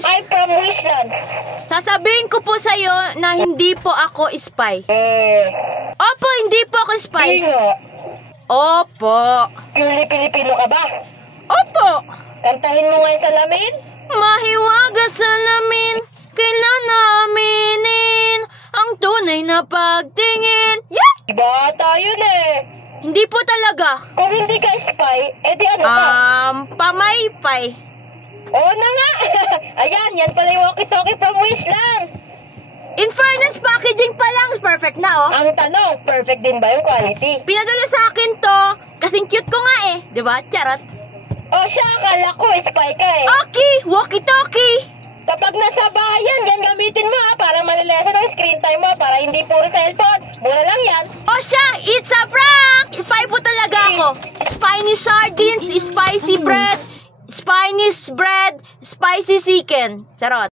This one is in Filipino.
Promise. I promise yan. Sasabihin ko po sa'yo na hindi po ako spy. Opo, hindi po ako spy. Hindi nga. Opo. Purely Pilipino ka ba? Opo. Kantahin mo nga yung salamin? Mahiwaga salamin, kailan naaminin ang tunay na pagtingin. Yeah! Iba tayo eh. Hindi po talaga. Kung hindi ka spy, edi ano ka? Pamaypay. Oo na nga. Ayan, yan pala yung walkie-talkie from Wish lang. In fairness, packaging pa lang. Perfect na, oh. Ang tanong, perfect din ba yung quality? Pinadala sa akin to, kasing cute ko nga eh. Diba? Charot. O siya, akala ko spy ka eh. Okay, walkie-talkie. Kapag nasa bahay yan, yan gamitin mo ha, para malilesa ng screen time mo, para hindi puro cellphone. Mura lang yan. O siya, it's a prank! Spy po talaga ako. Spiny sardines, spicy bread, Spanish bread, spicy chicken. Charot.